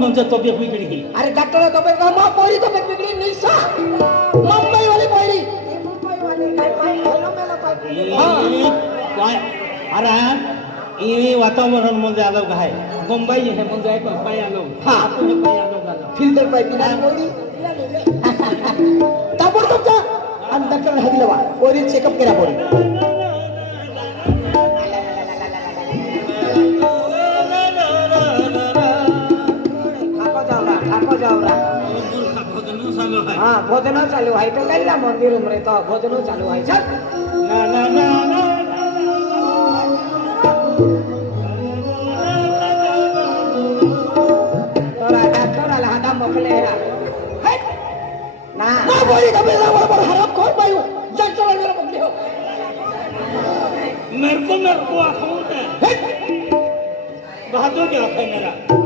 तुमचं तब्येत बिघडी गेली अरे डॉक्टर तब्येत का मग पोरी तब्येत बिघडी नाही सा मुंबई वाली पोरी अरे ये वातावरण म्हणजे आलो काय मुंबई हे म्हणजे पाय आलो हा पाय आलो फिल्टर पाईप पोरी ताबडतोब जा आणि डॉक्टर हवी लावा पोरी चेकअप करा पोरी हाँ भोजन चालू है तो गल्ला मंदिर उमरे तो भोजन चालू है चल ना ना ना ना तोरा डॉक्टर आला हाता मोकले ना ना बोली कभी ना बराबर हराम खोर पायू डॉक्टर मेरा मोकले हो मेरे को आँखों में बहादुर क्या है मेरा